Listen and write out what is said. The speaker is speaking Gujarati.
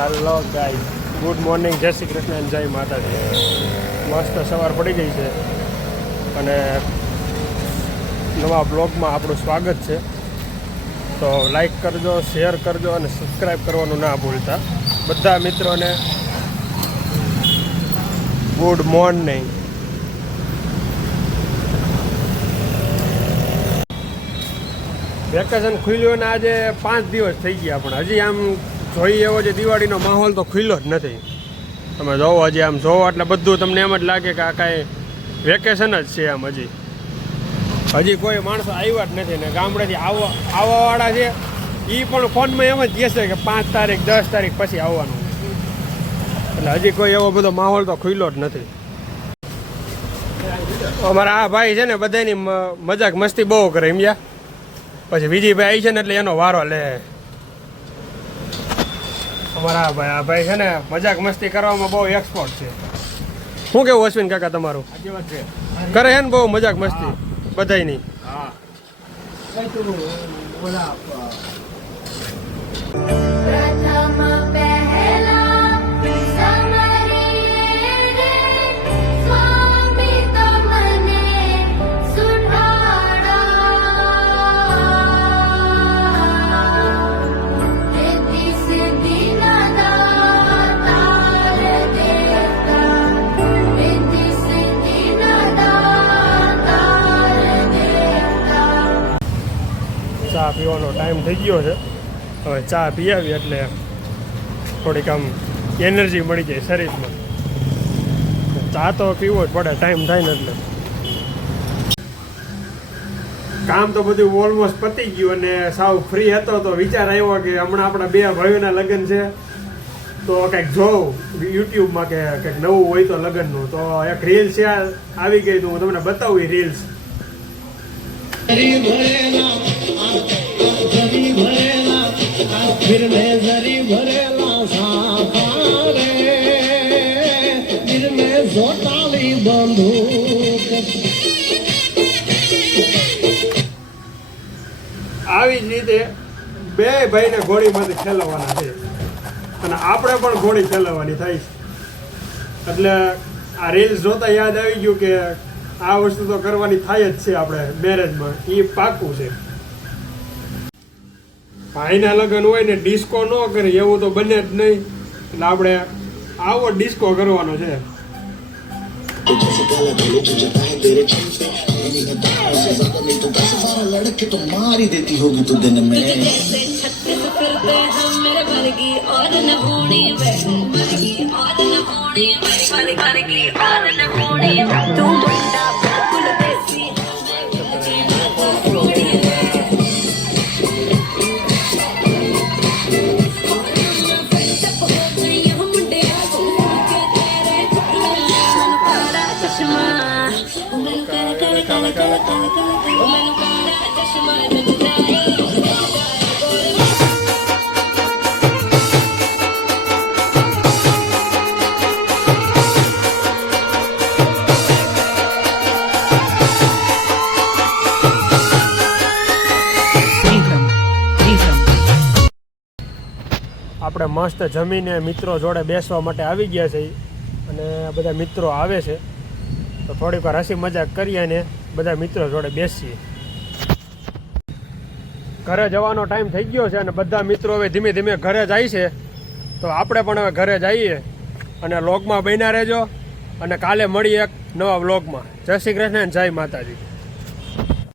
હેલો ગાઈસ, ગુડ મોર્નિંગ, જય શ્રી કૃષ્ણ અને જય માતાજી. મસ્ત સવાર પડી ગઈ છે અને નવા બ્લોગમાં આપણું સ્વાગત છે. તો લાઈક કરજો, શેર કરજો અને સબસ્ક્રાઈબ કરવાનું ના ભૂલતા. બધા મિત્રોને ગુડ મોર્નિંગ. વેકેશન ખુલ્યું ને આજે 5 દિવસ થઈ ગયા, પણ હજી આમ જોઈએ એવો જે દિવાળીનો માહોલ તો ખુલ્લો જ નથી. તમે જોવો, હજી આમ જોવો એટલે બધું તમને એમ જ લાગે કે આ કાંઈ વેકેશન જ છે. આમ હજી કોઈ માણસો આવ્યા જ નથી ને ગામડેથી આવવાવાળા છે એ પણ ફોનમાં એમ જ કહેશે કે 5 તારીખ 10 તારીખ પછી આવવાનું. એટલે હજી કોઈ એવો બધો માહોલ તો ખુલ્લો જ નથી. અમારા આ ભાઈ છે ને બધાની મજાક મસ્તી બહુ કરે સમજ્યા. પછી વિજયભાઈ આવી છે ને એટલે એનો વારો લે. અમારા આ ભાઈ છે ને મજાક મસ્તી કરવામાં બહુ એક્સપર્ટ છે. શું કેવું અશ્વિન કાકા તમારું? કરે છે ને બહુ મજાક મસ્તી બધાયની. ચા પીવાનો ટાઈમ થઈ ગયો છે. હવે ચા પી આવી એટલે થોડીક આમ એનર્જી મળી જાય શરીરમાં. ચા તો પીવો જ પડે, ટાઈમ થાય ને એટલે. કામ તો બધું ઓલમોસ્ટ પતી ગયું અને સાવ ફ્રી હતો તો વિચાર આવ્યો કે હમણાં આપણા 2 ભાઈઓના લગ્ન છે તો કંઈક જોઉં યુટ્યુબમાં કે કંઈક નવું હોય તો લગ્નનું. તો એક રીલ્સ આવી ગઈ તો હું તમને બતાવું એ રીલ્સ. આવી જ રીતે 2 ભાઈને ઘોડીમાંથી ઠેલવવાના છે અને આપણે પણ ઘોડી ઠેલવવાની થાય છે. એટલે આ રીલ્સ જોતા યાદ આવી ગયું કે આ વસ્તુ તો કરવાની થાય જ છે આપણે મેરેજમાં, એ પાકું છે. ભાઈના લગ્ન હોય ને ડિસ્કો ન કરી એવું તો બને જ નહીં. એટલે આપણે આવો ડિસ્કો કરવાનો છે. लड़के तो मार ही देती होगी तू दिन में. આપણે મસ્ત જમીને મિત્રો જોડે બેસવા માટે આવી ગયા છે અને બધા મિત્રો આવે છે તો થોડીક વાર હસી મજાક કરીએ ને બધા મિત્રો જોડે બેસીએ. ઘરે જવાનો ટાઈમ થઈ ગયો છે અને બધા મિત્રો હવે ધીમે ધીમે ઘરે જાય છે. તો આપણે પણ હવે ઘરે જઈએ અને વ્લોગમાં બન્યા રહેજો અને કાલે મળીએ એક નવા વ્લોગમાં. જય શ્રી કૃષ્ણ અને જય માતાજી.